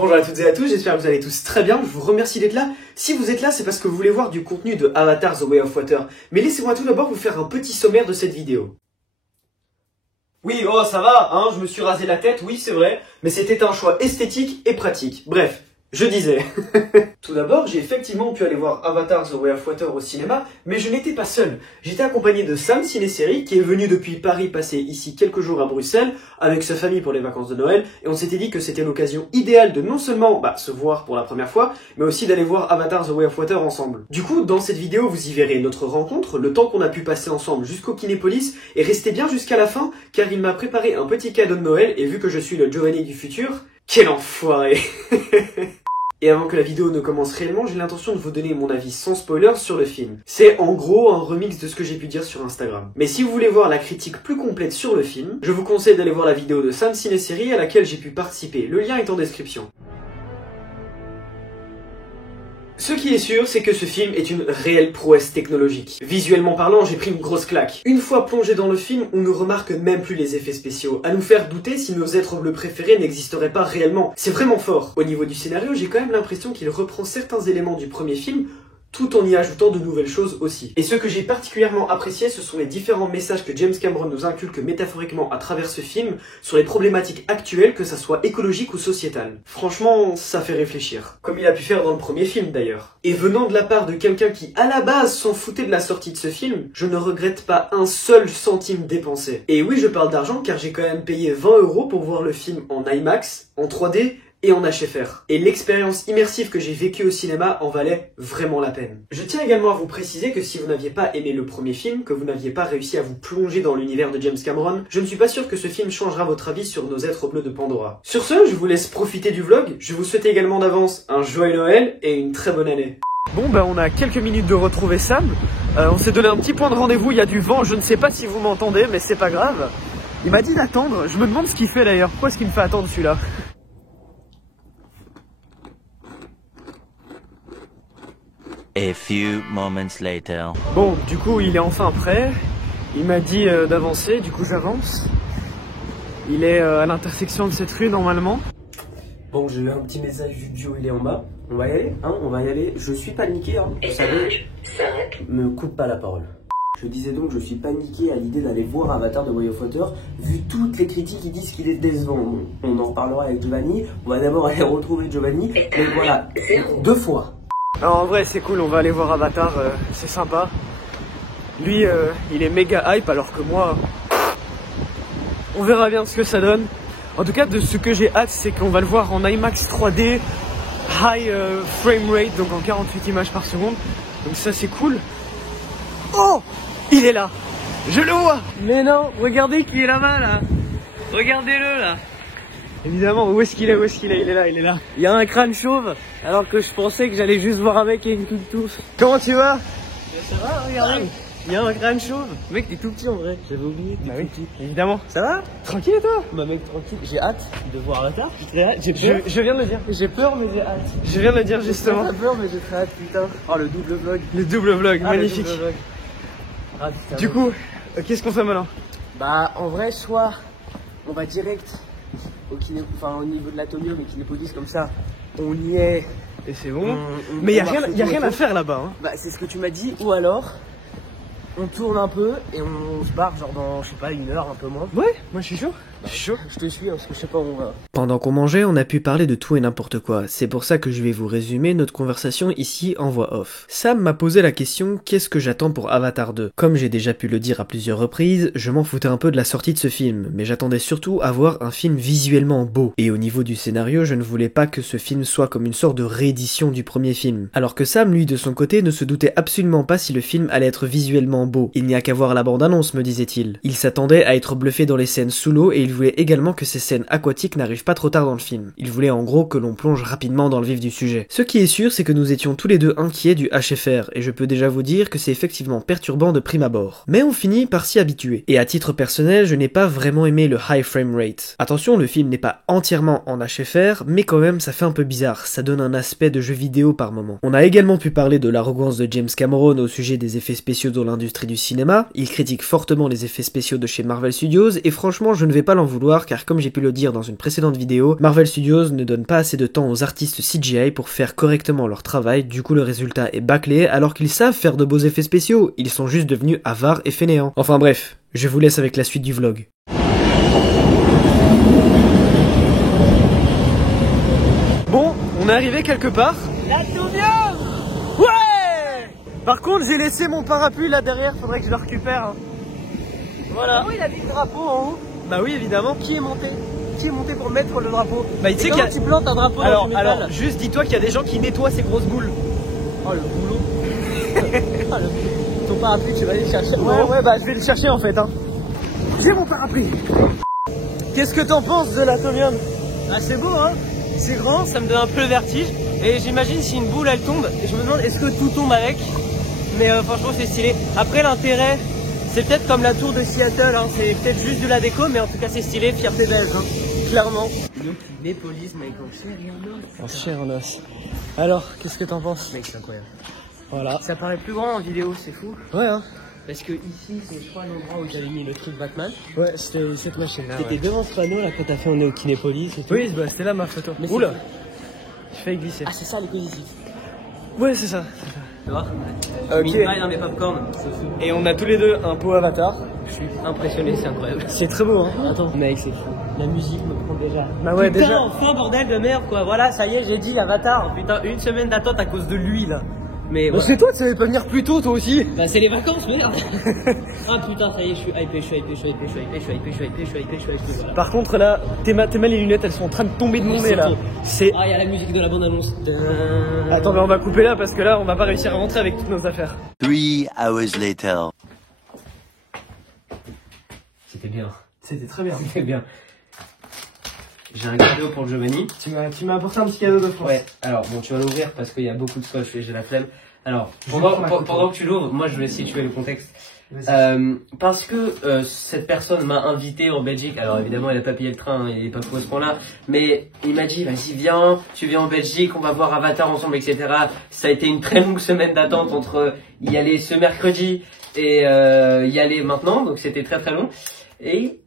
Bonjour à toutes et à tous, j'espère que vous allez tous très bien, je vous remercie d'être là. Si vous êtes là, c'est parce que vous voulez voir du contenu de Avatar The Way of Water. Mais laissez-moi tout d'abord vous faire un petit sommaire de cette vidéo. Oui, oh ça va, hein, je me suis rasé la tête, oui c'est vrai, mais c'était un choix esthétique et pratique. Bref, je disais. Tout d'abord, j'ai effectivement pu aller voir Avatar The Way of Water au cinéma, mais je n'étais pas seul. J'étais accompagné de Sam Ciné-Série, qui est venu depuis Paris passer ici quelques jours à Bruxelles, avec sa famille pour les vacances de Noël, et on s'était dit que c'était l'occasion idéale de non seulement se voir pour la première fois, mais aussi d'aller voir Avatar The Way of Water ensemble. Du coup, dans cette vidéo, vous y verrez notre rencontre, le temps qu'on a pu passer ensemble jusqu'au Kinépolis, et restez bien jusqu'à la fin, car il m'a préparé un petit cadeau de Noël, et vu que je suis le Giovanni du futur, quel enfoiré. Et avant que la vidéo ne commence réellement, j'ai l'intention de vous donner mon avis sans spoiler sur le film. C'est en gros un remix de ce que j'ai pu dire sur Instagram. Mais si vous voulez voir la critique plus complète sur le film, je vous conseille d'aller voir la vidéo de Sam Ciné-Série à laquelle j'ai pu participer. Le lien est en description. Ce qui est sûr, c'est que ce film est une réelle prouesse technologique. Visuellement parlant, j'ai pris une grosse claque. Une fois plongé dans le film, on ne remarque même plus les effets spéciaux, à nous faire douter si nos êtres bleus préférés n'existeraient pas réellement. C'est vraiment fort. Au niveau du scénario, j'ai quand même l'impression qu'il reprend certains éléments du premier film, tout en y ajoutant de nouvelles choses aussi. Et ce que j'ai particulièrement apprécié, ce sont les différents messages que James Cameron nous inculque métaphoriquement à travers ce film sur les problématiques actuelles, que ça soit écologique ou sociétale. Franchement, ça fait réfléchir. Comme il a pu faire dans le premier film d'ailleurs. Et venant de la part de quelqu'un qui, à la base, s'en foutait de la sortie de ce film, je ne regrette pas un seul centime dépensé. Et oui, je parle d'argent car j'ai quand même payé 20 € pour voir le film en IMAX, en 3D, et en HFR. Et l'expérience immersive que j'ai vécue au cinéma en valait vraiment la peine. Je tiens également à vous préciser que si vous n'aviez pas aimé le premier film, que vous n'aviez pas réussi à vous plonger dans l'univers de James Cameron, je ne suis pas sûr que ce film changera votre avis sur nos êtres bleus de Pandora. Sur ce, je vous laisse profiter du vlog, je vous souhaite également d'avance un joyeux Noël et une très bonne année. Bon on a quelques minutes de retrouver Sam, on s'est donné un petit point de rendez-vous, il y a du vent, je ne sais pas si vous m'entendez, mais c'est pas grave. Il m'a dit d'attendre, je me demande ce qu'il fait d'ailleurs, pourquoi est-ce qu'il me fait attendre celui-là? A few moments later. Bon, du coup, il est enfin prêt. Il m'a dit d'avancer, du coup j'avance. Il est à l'intersection de cette rue normalement. Bon, j'ai eu un petit message du duo, il est en bas. On va y aller, hein, on va y aller. Je suis paniqué, hein. Vous savez, me coupe pas la parole. Je disais donc, je suis paniqué à l'idée d'aller voir Avatar The Way of Water, vu toutes les critiques qui disent qu'il est décevant. On en reparlera avec Giovanni. On va d'abord aller retrouver Giovanni. Mais voilà, 2 fois. Alors en vrai c'est cool, on va aller voir Avatar, c'est sympa. Lui il est méga hype alors que moi on verra bien ce que ça donne. En tout cas de ce que j'ai hâte c'est qu'on va le voir en IMAX 3D high frame rate, donc en 48 images par seconde. Donc ça c'est cool. Oh, il est là, je le vois. Mais non, regardez qui est là-bas là. Regardez-le là. Évidemment, où est-ce qu'il est? Où est-ce qu'il est? Il est là, il est là. Il y a un crâne chauve, alors que je pensais que j'allais juste voir un mec et une toute douce. Comment tu vas? Ça va, regardez. Il y a un crâne chauve. Mec, t'es tout petit en vrai, j'avais oublié. Bah oui, petit. Évidemment. Ça va? Tranquille et toi? Bah mec, tranquille. J'ai hâte de voir Avatar. J'ai peur. Je viens de le dire. J'ai peur, mais j'ai hâte. Je viens de le dire justement. J'ai peur, mais j'ai très hâte, putain. Oh, le double vlog. Le double vlog, magnifique. Le double vlog. Ah, putain, du coup, qu'est-ce qu'on fait maintenant? Bah, en vrai, soit on va direct au niveau de l'atomium et Kinépolis, comme ça on y est et c'est bon. Mais y a rien à faire là-bas, hein. Bah c'est ce que tu m'as dit, ou alors on tourne un peu et on se barre genre dans, je sais pas, 1 heure, un peu moins. Ouais, moi je suis chaud. Je suis chaud. Je te suis, hein, parce que je sais pas où on va. Pendant qu'on mangeait, on a pu parler de tout et n'importe quoi. C'est pour ça que je vais vous résumer notre conversation ici en voix off. Sam m'a posé la question, qu'est-ce que j'attends pour Avatar 2? Comme j'ai déjà pu le dire à plusieurs reprises, je m'en foutais un peu de la sortie de ce film, mais j'attendais surtout à voir un film visuellement beau. Et au niveau du scénario, je ne voulais pas que ce film soit comme une sorte de réédition du premier film. Alors que Sam, lui, de son côté, ne se doutait absolument pas si le film allait être visuellement beau. Il n'y a qu'à voir la bande-annonce, me disait-il. Il s'attendait à être bluffé dans les scènes sous l'eau et il voulait également que ces scènes aquatiques n'arrivent pas trop tard dans le film. Il voulait en gros que l'on plonge rapidement dans le vif du sujet. Ce qui est sûr, c'est que nous étions tous les deux inquiets du HFR, et je peux déjà vous dire que c'est effectivement perturbant de prime abord. Mais on finit par s'y habituer. Et à titre personnel, je n'ai pas vraiment aimé le high frame rate. Attention, le film n'est pas entièrement en HFR, mais quand même ça fait un peu bizarre, ça donne un aspect de jeu vidéo par moment. On a également pu parler de l'arrogance de James Cameron au sujet des effets spéciaux dans l'industrie du cinéma. Il critique fortement les effets spéciaux de chez Marvel Studios, et franchement je ne vais pas l'en vouloir car comme j'ai pu le dire dans une précédente vidéo, Marvel Studios ne donne pas assez de temps aux artistes CGI pour faire correctement leur travail, du coup le résultat est bâclé alors qu'ils savent faire de beaux effets spéciaux, ils sont juste devenus avares et fainéants. Enfin bref, je vous laisse avec la suite du vlog. Bon, on est arrivé quelque part. Ouais! Par contre, j'ai laissé mon parapluie là derrière, faudrait que je le récupère. Hein. Voilà. Oh, il a mis le drapeau en haut. Bah oui, évidemment. Qui est monté pour mettre le drapeau? Bah, tu sais qu'il y a... tu plantes un drapeau dans du métal. Alors, juste dis-toi qu'il y a des gens qui nettoient ces grosses boules. Oh, le boulot. Ton parapluie, tu vas aller le chercher. Ouais, bah je vais le chercher en fait. Hein. J'ai mon parapluie. Qu'est-ce que t'en penses de l'atomium? Ah, c'est beau, hein. C'est grand, ça me donne un peu le vertige. Et j'imagine si une boule elle tombe, et je me demande est-ce que tout tombe avec. Mais franchement, c'est stylé. Après, l'intérêt, c'est peut-être comme la tour de Seattle, hein. C'est peut-être juste de la déco, mais en tout cas, c'est stylé, fierté belge, hein. Clairement. Donc, Kinépolis, mec, en chair et en os. En chair en os. Alors, qu'est-ce que t'en penses? Mec, c'est incroyable. Voilà. Ça paraît plus grand en vidéo, c'est fou. Ouais, hein. Parce que ici, c'est je crois l'endroit où j'avais mis le truc Batman. Ouais, c'était cette machine-là. T'étais devant ce panneau là quand t'as fait on est au Kinépolis et tout. Oui, bah, c'était là ma photo. Mais oula, je fais glisser. Ah, c'est ça les positifs. Ouais, c'est ça. Tu vois? Ok. J'ai mis une paille dans mes popcorn, c'est fou. Et on a tous les deux un pot avatar. Je suis impressionné, c'est incroyable. C'est très beau, hein. Attends, mec, c'est fou. La musique me prend déjà. Bah ouais, putain, déjà. enfin, bordel de merde, quoi. Voilà, ça y est, j'ai dit Avatar. Putain, une semaine d'attente à cause de lui, là. Mais Bah, voilà. c'est toi, tu savais pas venir plus tôt, toi aussi. Bah, c'est les vacances, merde. Ah putain, ça y est, je suis hypé, voilà. Par contre, là, tes mains les lunettes, elles sont en train de tomber de mon nez, là. C'est... Ah, il y a la musique de la bande-annonce. Attends, mais on va couper là parce que là, on va pas réussir à rentrer avec toutes nos affaires. 3 hours later. C'était bien. C'était très bien. C'était bien. J'ai un cadeau pour Giovanni. Tu m'as apporté un petit cadeau de France. Ouais, alors bon, tu vas l'ouvrir parce qu'il y a beaucoup de scotch et j'ai la flemme. Alors, pendant que tu l'ouvres, moi je vais situer le contexte. Parce que cette personne m'a invité en Belgique. Alors évidemment, il a pas payé le train, il est pas fou à ce point-là. Mais il m'a dit, vas-y, viens, tu viens en Belgique, on va voir Avatar ensemble, etc. Ça a été une très longue semaine d'attente entre y aller ce mercredi et y aller maintenant. Donc c'était très très long. Et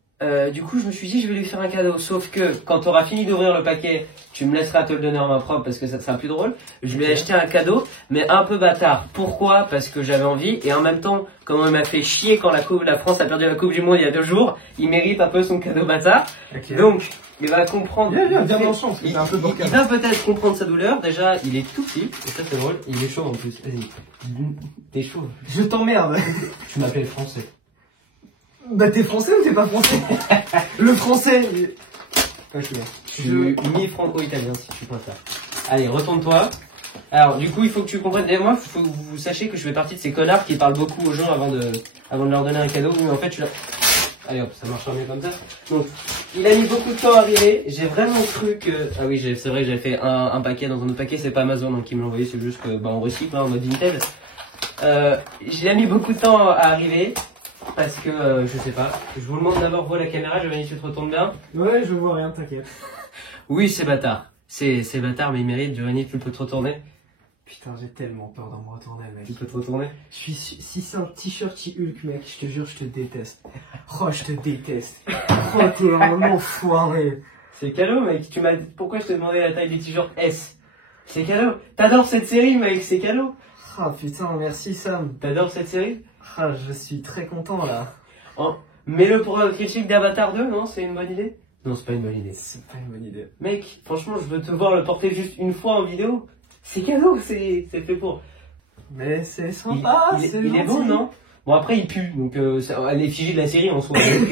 du coup, je me suis dit, je vais lui faire un cadeau. Sauf que quand tu auras fini d'ouvrir le paquet, tu me laisseras te le donner en main propre parce que ça sera plus drôle. Je lui ai acheté un cadeau, mais un peu bâtard. Pourquoi? Parce que j'avais envie. Et en même temps, comme il m'a fait chier quand la France a perdu la Coupe du Monde il y a 2 jours, il mérite un peu son cadeau bâtard. Okay. Donc, il va comprendre. Bien dans le sens. Il va peut-être comprendre sa douleur. Déjà, il est tout petit. Et ça, c'est drôle. Il est chaud en plus. Vas-y. T'es chaud. Je t'emmerde. Tu m'appelles français. Bah t'es français ou t'es pas français? Le français. Ok. Je suis mi-franco-italien si tu préfères. Allez, retourne-toi. Alors, du coup, il faut que tu comprennes. Et moi, il faut que vous sachiez que je fais partie de ces connards qui parlent beaucoup aux gens avant de leur donner un cadeau. Mais en fait, tu l'as. Allez hop, ça marche mieux comme ça. Donc, il a mis beaucoup de temps à arriver. J'ai vraiment cru que. Ah oui, c'est vrai que j'avais fait un paquet dans un autre paquet. C'est pas Amazon hein, qui me l'a envoyé, c'est juste que on recycle hein, en mode Vinted. J'ai mis beaucoup de temps à arriver. Parce que, je sais pas, je vous demande d'abord voir la caméra, Giovanni, tu te retournes bien? Ouais, je vois rien, t'inquiète. Oui, c'est bâtard. C'est bâtard, mais il mérite, Giovanni, tu peux te retourner? Putain, j'ai tellement peur d'en me retourner, mec. Tu peux te retourner? Si c'est un t-shirt Hulk, mec, je te jure, je te déteste. Oh, je te déteste. Oh, t'es un enfoiré. C'est cadeau, mec. Pourquoi je t'ai demandé la taille du t-shirt S? C'est cadeau. T'adores cette série, mec, c'est cadeau. Ah, putain, merci, Sam. T'adores cette série? Ah, je suis très content là. Oh, mets-le pour la critique d'Avatar 2, non? C'est une bonne idée? Non, c'est pas une bonne idée. C'est pas une bonne idée. Mec, franchement, je veux te voir le porter juste une fois en vidéo. C'est cadeau, c'est fait pour. Mais c'est sympa, il est beau, non? Bon, après, il pue, donc à l'effigie de la série en soi. Donc,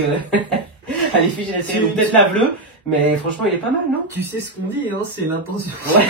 à l'effigie de la série, donc peut-être la bleue, mais franchement, il est pas mal, non? Tu sais ce qu'on dit, hein, c'est l'intention. Ouais.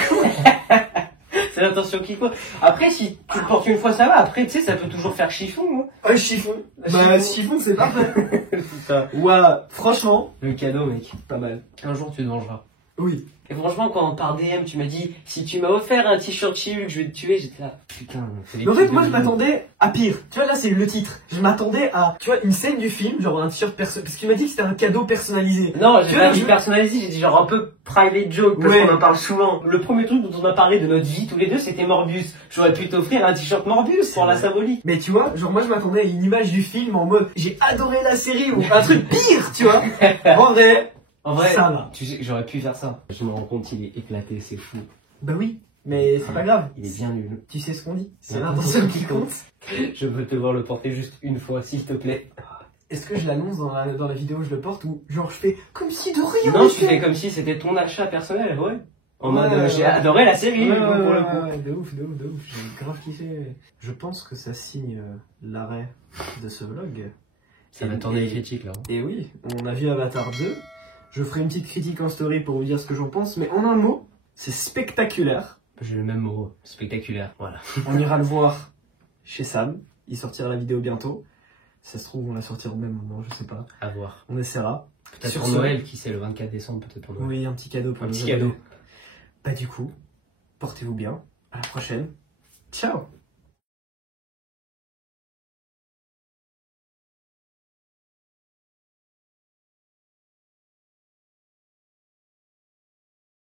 C'est l'intention qui compte. Après, si tu le portes une fois, ça va. Après, tu sais, ça peut toujours faire chiffon. Hein. Chiffon. Bah, chiffon, c'est parfait. C'est ça. Ouah, franchement. Le cadeau, mec. Pas mal. Un jour, tu te vengeras. Oui. Et franchement, quand par DM, tu m'as dit, si tu m'as offert un t-shirt She-Hulk, je vais te tuer, j'étais là, putain. Mais en fait, moi, je m'attendais à pire. Tu vois, là, c'est le titre. Je m'attendais à, tu vois, une scène du film, genre un t-shirt personnalisé. Parce qu'il m'a dit que c'était un cadeau personnalisé. Non, j'ai pas dit personnalisé, j'ai dit genre un peu private joke, parce qu'on en parle souvent. Le premier truc dont on a parlé de notre vie tous les deux, c'était Morbius. J'aurais pu t'offrir un t-shirt Morbius pour la symbolique. Mais tu vois, genre moi, je m'attendais à une image du film en mode, j'ai adoré la série ou un truc pire, tu vois. En vrai, ça va. Tu sais que j'aurais pu faire ça. Je me rends compte, il est éclaté, c'est fou. Bah oui, mais c'est pas grave. Il est bien nul. Tu sais ce qu'on dit. C'est l'intention qui compte. Je veux te voir le porter juste une fois, s'il te plaît. Est-ce que je l'annonce dans la vidéo où je le porte ou genre je fais comme si de rien. Non, tu fais comme si c'était ton achat personnel, ouais. En mode, j'ai adoré la série, pour le coup. De ouf. J'ai grave kiffé. Je pense que ça signe l'arrêt de ce vlog. Ça va tourner les critiques, là. Et oui, on a vu Avatar 2. Je ferai une petite critique en story pour vous dire ce que j'en pense, mais en un mot, c'est spectaculaire. J'ai le même mot, spectaculaire, voilà. On ira le voir chez Sam, il sortira la vidéo bientôt. Si ça se trouve, on la sortira au même moment, je sais pas. À voir. On essaiera. Peut-être pour Noël, qui c'est, le 24 décembre, peut-être pour Noël. Oui, un petit cadeau pour un petit cadeau. Bah du coup, portez-vous bien, à la prochaine. Ciao.